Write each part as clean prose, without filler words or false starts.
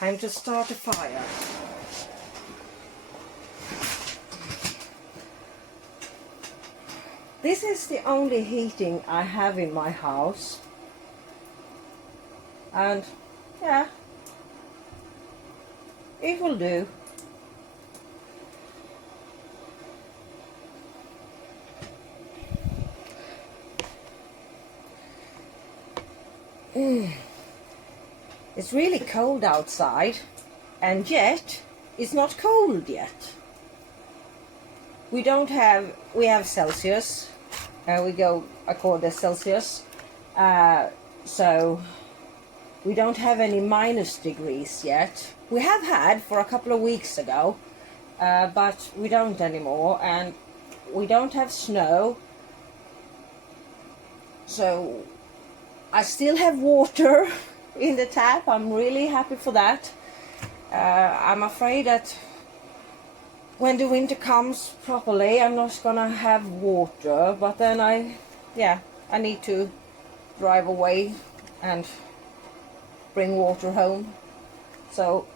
Time to start a fire. This is the only heating I have in my house. And yeah, it will do. It's really cold outside, and yet it's not cold yet. We have Celsius, we go according to Celsius, so we don't have any minus degrees yet. We have had for a couple of weeks ago, but we don't anymore, and we don't have snow, so I still have water in the tap. I'm really happy for that. I'm afraid that when the winter comes properly, I'm not gonna have water, but then I need to drive away and bring water home, so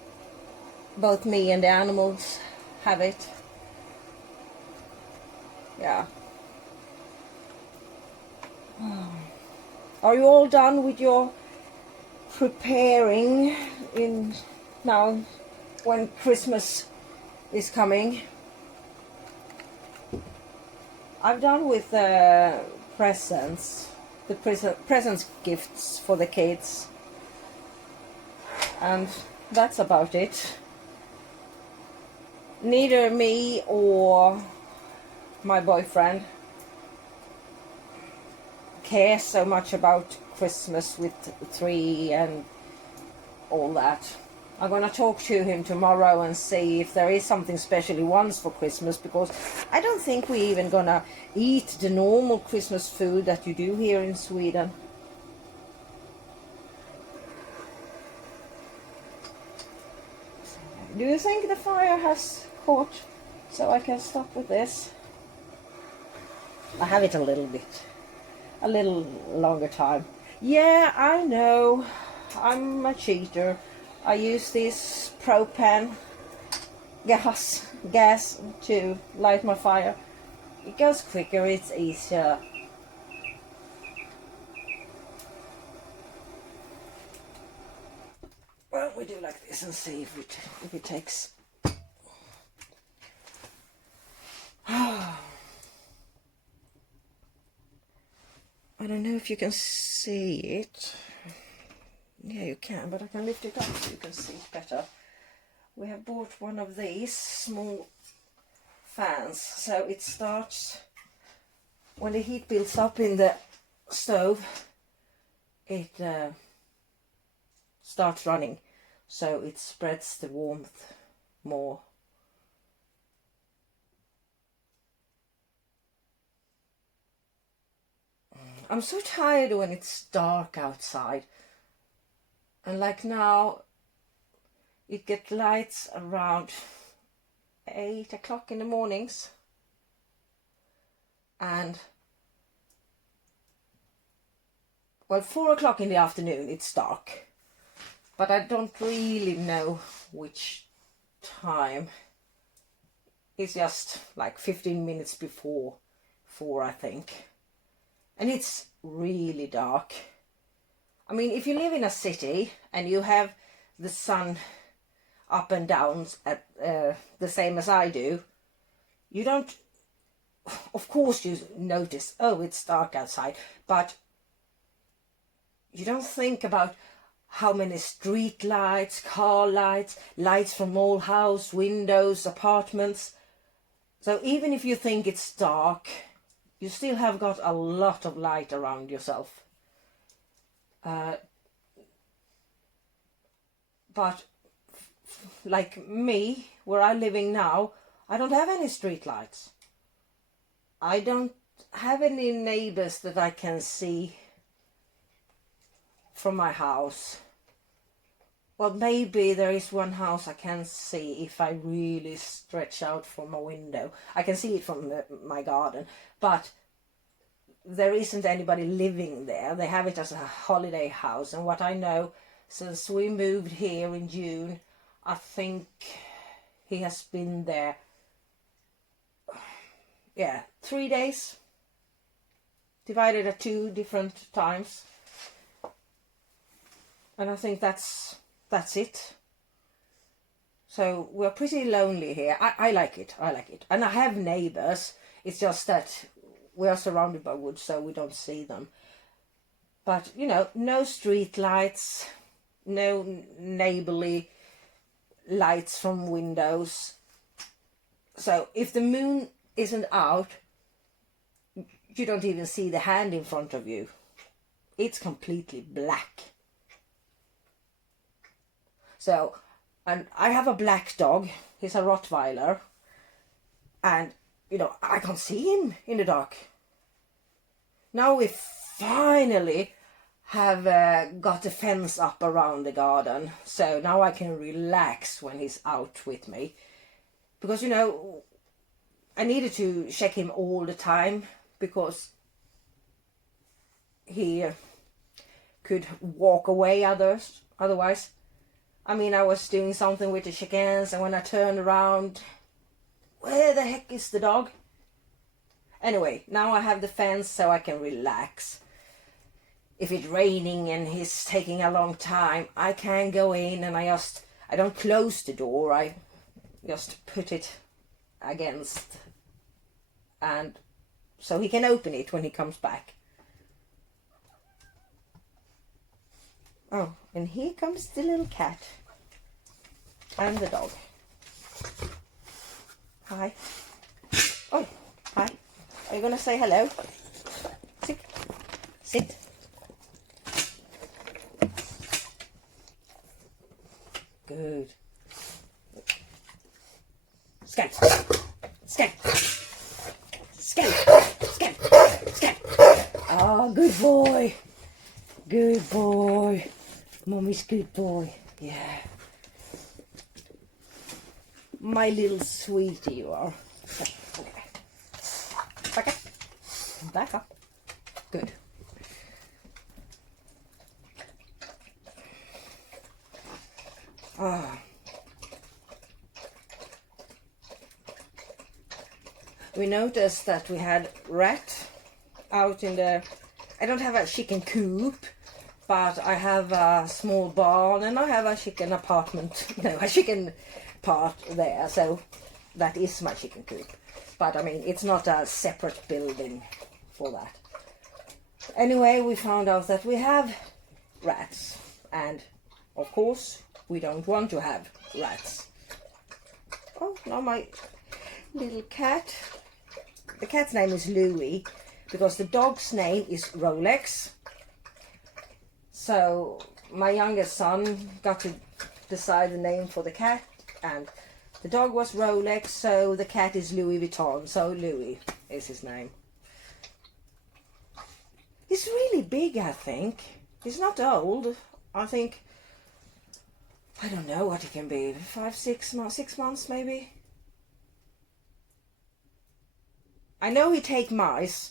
both me and the animals have it. Yeah. Are you all done with your preparing in now when Christmas is coming? I've done with the presents, presents gifts for the kids, and that's about it. Neither me or my boyfriend cares so much about Christmas with the tree and all that. I'm gonna talk to him tomorrow and see if there is something special he wants for Christmas, because I don't think we even gonna eat the normal Christmas food that you do here in Sweden. Do you think the fire has caught so I can stop with this? I have it a little longer time. Yeah, I know, I'm a cheater. I use this propane gas to light my fire. It goes quicker, it's easier. Well, we do like this and see if it takes. I don't know if you can see it. Yeah, you can, but I can lift it up so you can see it better. We have bought one of these small fans, so it starts when the heat builds up in the stove. It starts running, so it spreads the warmth more. I'm so tired when it's dark outside, and like now it gets lights around 8 o'clock in the mornings, and well, 4 o'clock in the afternoon it's dark, but I don't really know which time. It's just like 15 minutes before 4, I think. And it's really dark. I mean, if you live in a city and you have the sun up and down at the same as I do, you don't, of course you notice, oh, it's dark outside, but you don't think about how many street lights, car lights, lights from all house, windows, apartments. So even if you think it's dark, you still have got a lot of light around yourself. But like me, where I'm living now, I don't have any street lights. I don't have any neighbors that I can see from my house. Well, maybe there is one house I can see if I really stretch out from a window. I can see it from my garden, but there isn't anybody living there. They have it as a holiday house, and what I know, since we moved here in June. I think he has been there, yeah, 3 days, divided at 2 different times. And I think that's it. So we're pretty lonely here. I like it. And I have neighbors. It's just that we are surrounded by woods, so we don't see them. But, you know, no street lights, no neighborly lights from windows. So if the moon isn't out, you don't even see the hand in front of you. It's completely black. So, and I have a black dog. He's a Rottweiler. And, you know, I can't see him in the dark. Now we finally have got a fence up around the garden. So now I can relax when he's out with me. Because, you know, I needed to check him all the time. Because he could walk away otherwise. I mean, I was doing something with the chickens, and when I turned around, where the heck is the dog? Anyway, now I have the fence so I can relax. If it's raining and he's taking a long time, I can go in and I don't close the door, I just put it against, and so he can open it when he comes back. Oh, and here comes the little cat. And the dog. Hi. Oh, hi. Are you going to say hello? Sit. Sit. Good. Scan. Scan. Scan. Scan. Scan. Oh, good boy. Good boy. Mommy's good boy. Yeah. My little sweetie you are. Okay. Back up. Back up. Good. We noticed that we had rat out in the... I don't have a chicken coop, but I have a small barn and I have a chicken apartment. No, a chicken part there, so that is my chicken coop. But I mean, it's not a separate building for that. Anyway, we found out that we have rats, and of course we don't want to have rats. Oh, now my little cat. The cat's name is Louie because the dog's name is Rolex. So my youngest son got to decide the name for the cat, and the dog was Rolex, so the cat is Louis Vuitton, so Louis is his name. He's really big, I think. He's not old. I think, I don't know what he can be, 5, 6 months, 6 months maybe. I know he take mice,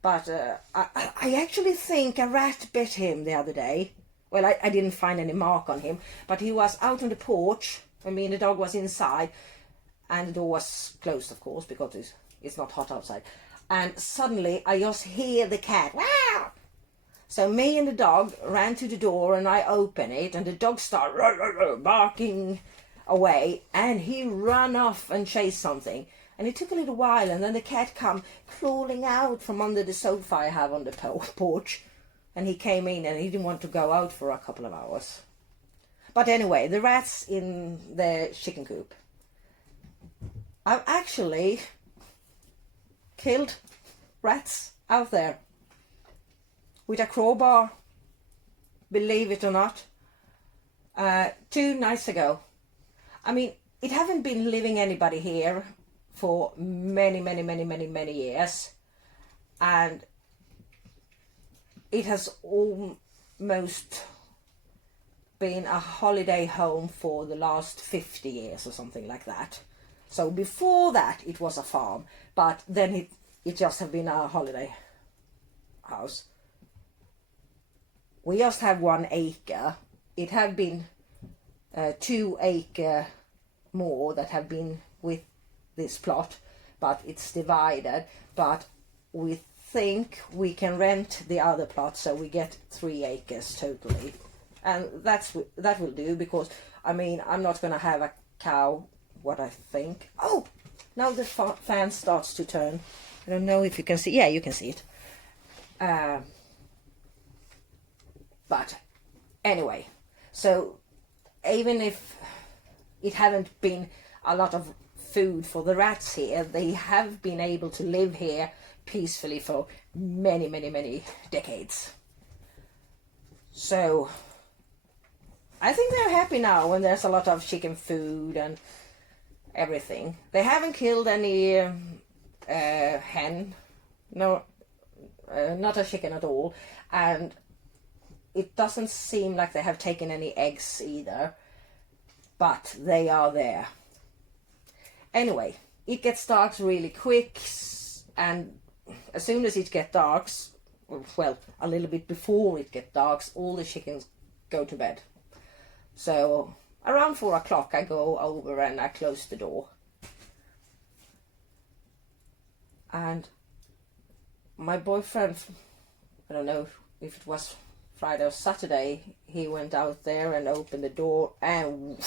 but I actually think a rat bit him the other day. Well, I didn't find any mark on him, but he was out on the porch. I mean, the dog was inside, and the door was closed, of course, because it's not hot outside. And suddenly, I just hear the cat. Wow! So me and the dog ran to the door, and I open it, and the dog started barking away, and he ran off and chased something. And it took a little while, and then the cat come crawling out from under the sofa I have on the porch. And he came in, and he didn't want to go out for a couple of hours. But anyway, the rats in the chicken coop. I've actually killed rats out there with a crowbar, believe it or not, 2 nights ago. I mean, it haven't been living anybody here for many years, and it has almost been a holiday home for the last 50 years or something like that. So before that it was a farm, but then it just have been a holiday house. We just have 1 acre, it have been 2 acre more that have been with this plot, but it's divided. But we think we can rent the other plot, so we get 3 acres totally, and that will do, because I mean I'm not gonna have a cow. What I think. Oh, now the fan starts to turn. I don't know if you can see. Yeah, you can see it. But anyway, so even if it haven't been a lot of food for the rats here, they have been able to live here peacefully for many, many, many decades. So I think they're happy now when there's a lot of chicken food and everything. They haven't killed any hen, no, not a chicken at all, and it doesn't seem like they have taken any eggs either, but they are there. Anyway, it gets dark really quick, and as soon as it gets dark, well, a little bit before it gets dark, all the chickens go to bed. So around 4 o'clock I go over and I close the door. And my boyfriend, I don't know if it was Friday or Saturday, he went out there and opened the door, and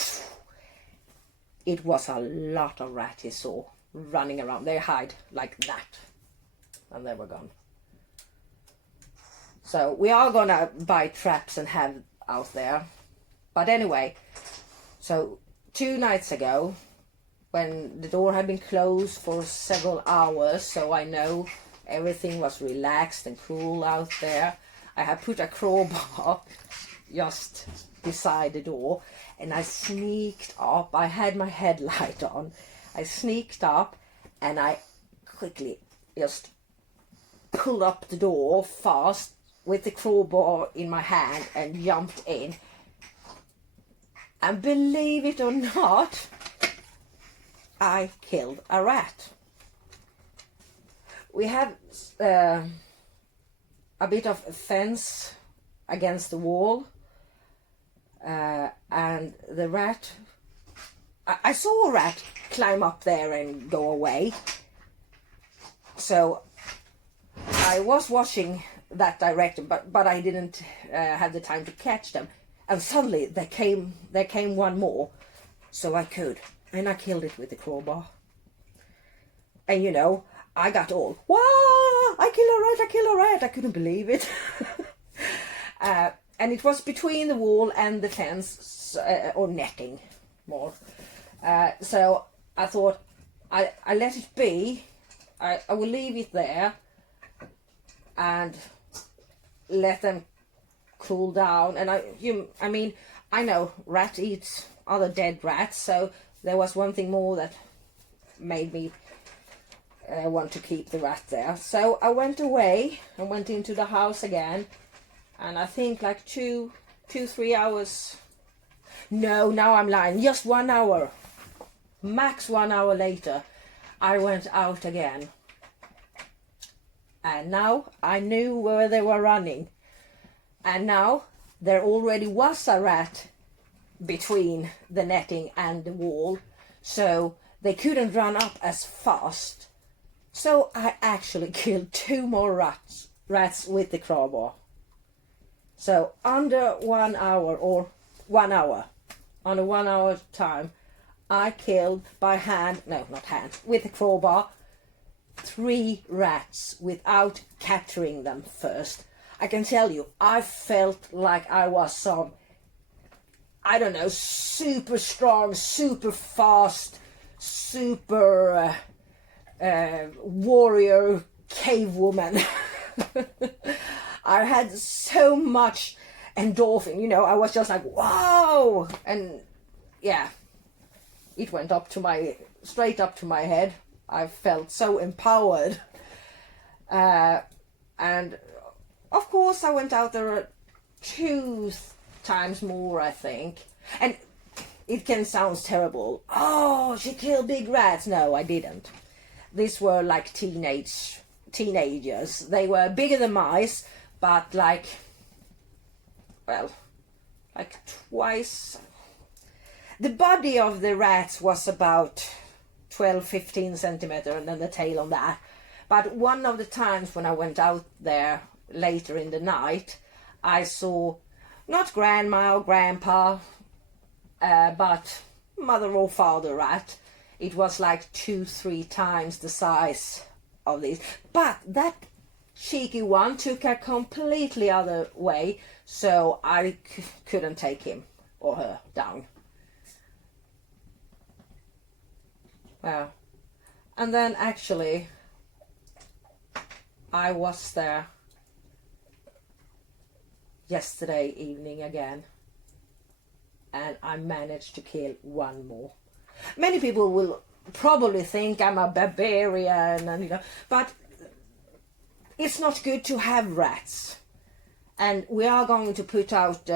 it was a lot of rats he saw running around. They hide like that, and they were gone. So we are gonna buy traps and have out there. But anyway, so 2 nights ago, when the door had been closed for several hours, so I know everything was relaxed and cool out there, I had put a crowbar just beside the door, and I sneaked up. I had my headlight on. I sneaked up and I quickly just pulled up the door fast with the crowbar in my hand and jumped in. And believe it or not, I killed a rat. We have a bit of a fence against the wall, and the rat, I saw a rat climb up there and go away, so I was watching that direction, but I didn't have the time to catch them, and suddenly there came one more, so I killed it with the crowbar. And you know, I got all, wow, I kill a rat, I couldn't believe it. And it was between the wall and the fence, or netting more. So I thought, I let it be, I will leave it there and let them cool down. And I mean, I know rat eats other dead rats, so there was one thing more that made me want to keep the rat there. So I went away and went into the house again, and I think like 2-3 hours, no, now I'm lying, just 1 hour, max 1 hour later, I went out again, and now I knew where they were running, and now there already was a rat between the netting and the wall, so they couldn't run up as fast. So I actually killed 2 more rats with the crowbar. So under 1 hour, or 1 hour, under 1 hour time, I killed by hand, no, not hand, with the crowbar, 3 rats without capturing them first. I can tell you, I felt like I was some, I don't know, super strong, super fast, super warrior cave woman. I had so much endorphin, you know, I was just like, wow, and yeah, it went straight up to my head. I felt so empowered, and of course I went out there 2 times more, I think, and it can sound terrible. Oh, she killed big rats. No, I didn't. These were like teenagers. They were bigger than mice, but like like twice. The body of the rats was about 12-15 centimeter, and then the tail on that. But one of the times when I went out there later in the night, I saw not grandma or grandpa, but mother or father rat. It was like 2-3 times the size of these. But that cheeky one took a completely other way, so I couldn't take him or her down. Well, and then actually I was there yesterday evening again, and I managed to kill one more. Many people will probably think I'm a barbarian, and but it's not good to have rats. And we are going to put out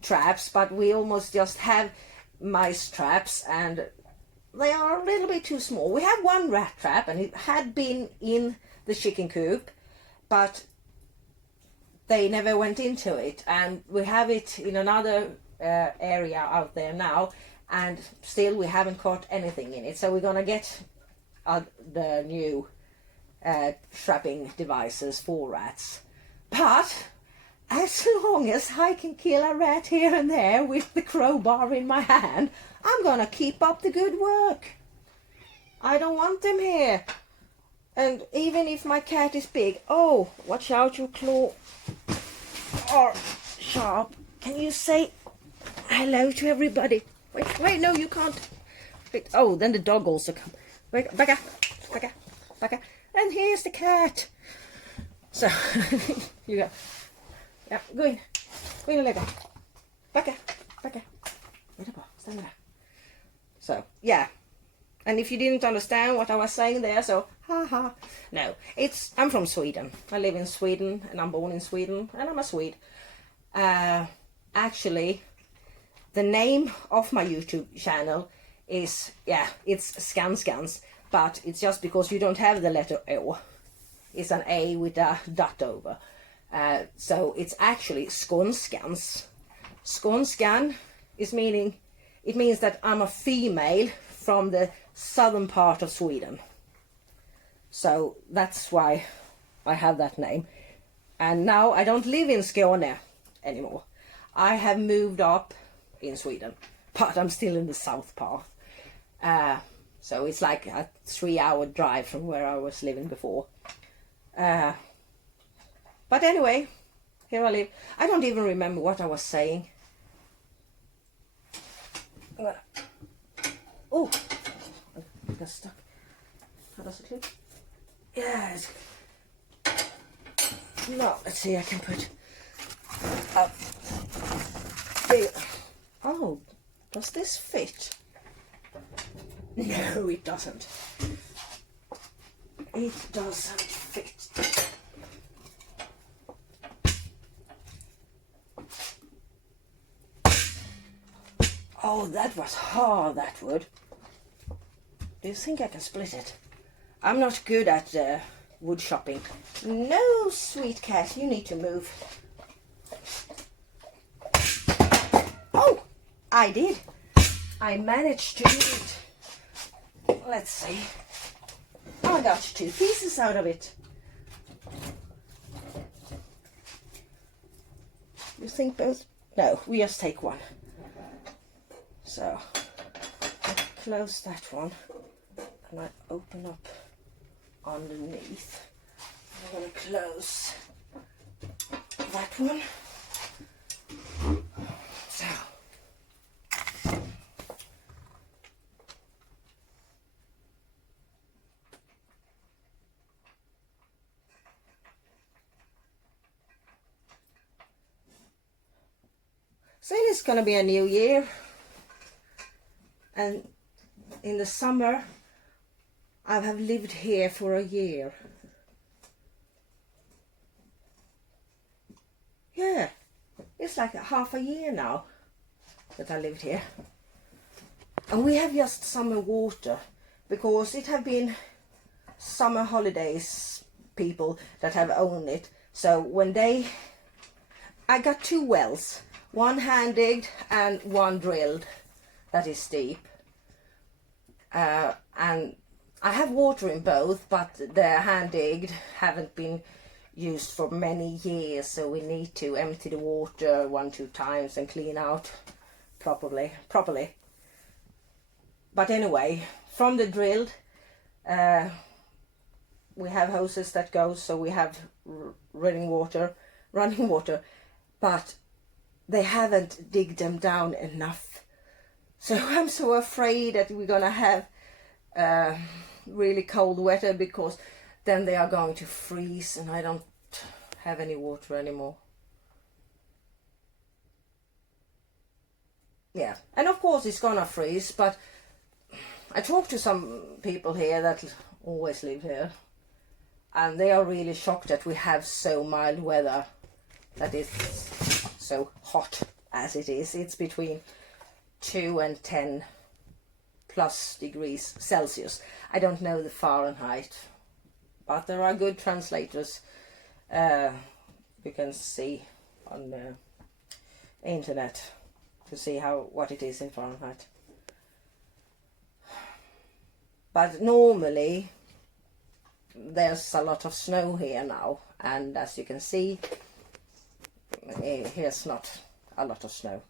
traps, but we almost just have mice traps, and they are a little bit too small. We have one rat trap, and it had been in the chicken coop, but they never went into it. And we have it in another area out there now, and still we haven't caught anything in it. So we're going to get the new trapping devices for rats. But as long as I can kill a rat here and there with the crowbar in my hand, I'm going to keep up the good work. I don't want them here. And even if my cat is big, oh, watch out, your claw are sharp. Can you say hello to everybody? Wait, no, you can't. Wait, oh, then the dog also come. Wait, back up. And here's the cat. So, you go. Yeah, go in och lägga. Backa. Wait up, stand there. So, yeah. And if you didn't understand what I was saying there, so, haha. No, I'm from Sweden. I live in Sweden, and I'm born in Sweden, and I'm a Swede. Actually, the name of my YouTube channel is, it's Skans, but it's just because you don't have the letter O. It's an A with a dot over. So it's actually Skånskans. Skånskan it means that I'm a female from the southern part of Sweden. So that's why I have that name. And now I don't live in Skåne anymore. I have moved up in Sweden, but I'm still in the south part. So it's like a 3-hour drive from where I was living before. But anyway, here I live. I don't even remember what I was saying. Oh, I got stuck. How does it look? Yeah, it's... No, let's see, I can put up. There. Oh, does this fit? No, it doesn't. It doesn't fit. Oh, that was hard, that wood. Do you think I can split it? I'm not good at wood chopping. No, sweet cat, you need to move. Oh, I did. I managed to do it. Let's see. I got 2 pieces out of it. You think both? No, we just take one. So, I close that one, and I open up underneath. I'm going to close that one. So, it's going to be a new year. And in the summer, I have lived here for a year. Yeah, it's like half a year now that I lived here. And we have just summer water, because it have been summer holidays people that have owned it. So when I got 2 wells. one hand digged and one drilled that is deep. And I have water in both, but the hand digged haven't been used for many years, so we need to empty the water 1-2 times and clean out properly. But anyway, from the drilled, we have hoses that go, so we have running water, but they haven't digged them down enough. So I'm so afraid that we're gonna have really cold weather, because then they are going to freeze and I don't have any water anymore. Yeah, and of course it's gonna freeze, but I talked to some people here that always live here, and they are really shocked that we have so mild weather, that it's so hot as it is. It's between 2 and 10 plus degrees Celsius. I don't know the Fahrenheit, but there are good translators you can see on the internet to see what it is in Fahrenheit. But normally there's a lot of snow here now, and as you can see, here's not a lot of snow.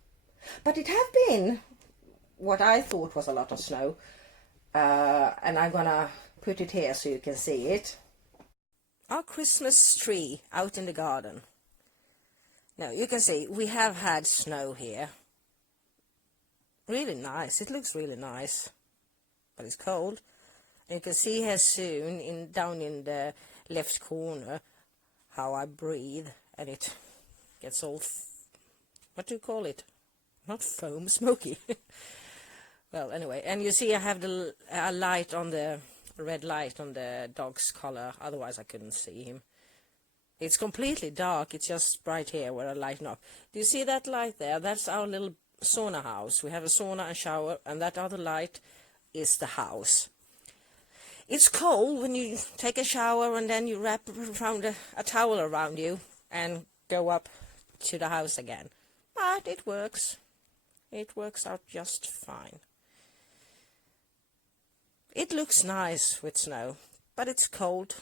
But it have been what I thought was a lot of snow, and I'm gonna put it here so you can see it. Our Christmas tree out in the garden. Now you can see we have had snow here. Really nice, it looks really nice, but it's cold. And you can see here soon, down in the left corner, how I breathe, and it gets all, what do you call it? Not foam, smoky. Well, anyway, and you see I have a light on the red light on the dog's collar, otherwise I couldn't see him. It's completely dark, it's just right here where I light up. Do you see that light there? That's our little sauna house. We have a sauna and shower, and that other light is the house. It's cold when you take a shower and then you wrap around a towel around you and go up to the house again. But it works. It works out just fine. It looks nice with snow, but it's cold.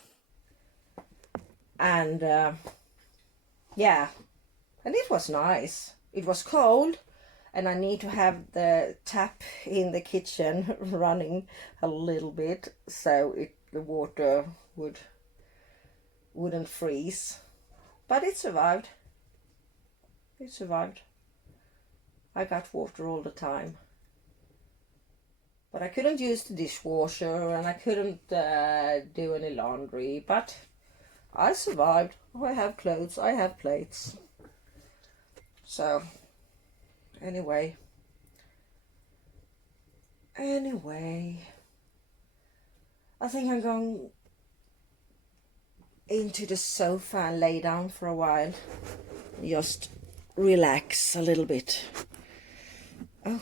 And yeah, and it was nice. It was cold, and I need to have the tap in the kitchen running a little bit so the water wouldn't freeze. But it survived. It survived. I got water all the time. But I couldn't use the dishwasher, and I couldn't do any laundry, but I survived. I have clothes, I have plates. So, anyway, I think I'm going into the sofa and lay down for a while. Just relax a little bit. Oh,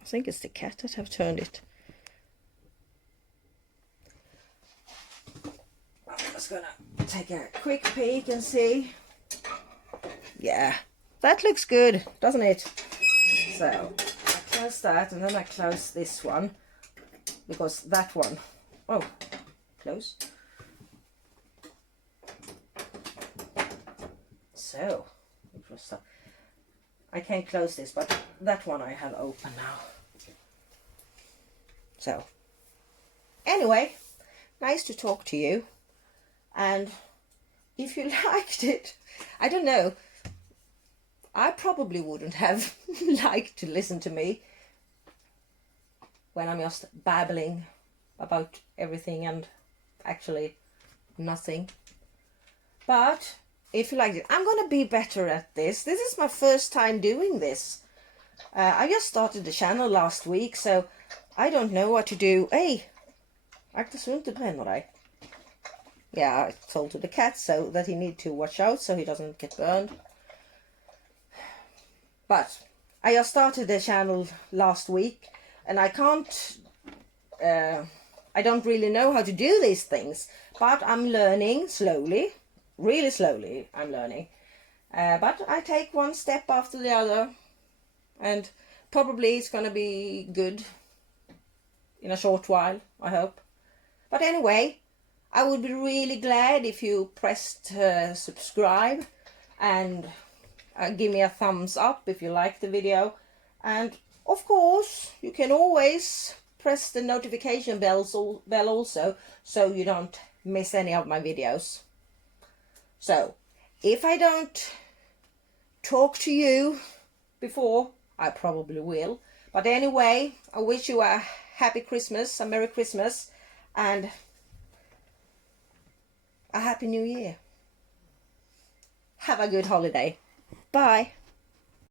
I think it's the cat that have turned it. I'm just gonna take a quick peek and see. Yeah, that looks good, doesn't it? So I close that, and then I close this one, because that one, oh, close. So I can't close this, but that one I have open now. So anyway, nice to talk to you, and if you liked it, I don't know, I probably wouldn't have liked to listen to me when I'm just babbling about everything and actually nothing. But if you liked it, I'm gonna be better at this. This is my first time doing this. I just started the channel last week, so I don't know what to do. Hey, akta inte bränner dig. Yeah, I told to the cat so that he need to watch out so he doesn't get burned. But I just started the channel last week, and I don't really know how to do these things, but I'm learning slowly, really slowly I'm learning. But I take one step after the other, and probably it's gonna be good in a short while, I hope. But anyway, I would be really glad if you pressed subscribe and give me a thumbs up if you like the video. And of course, you can always press the notification bell also, so you don't miss any of my videos. So, if I don't talk to you before, I probably will. But anyway, I wish you a happy Christmas, a Merry Christmas, and a Happy New Year. Have a good holiday. Bye.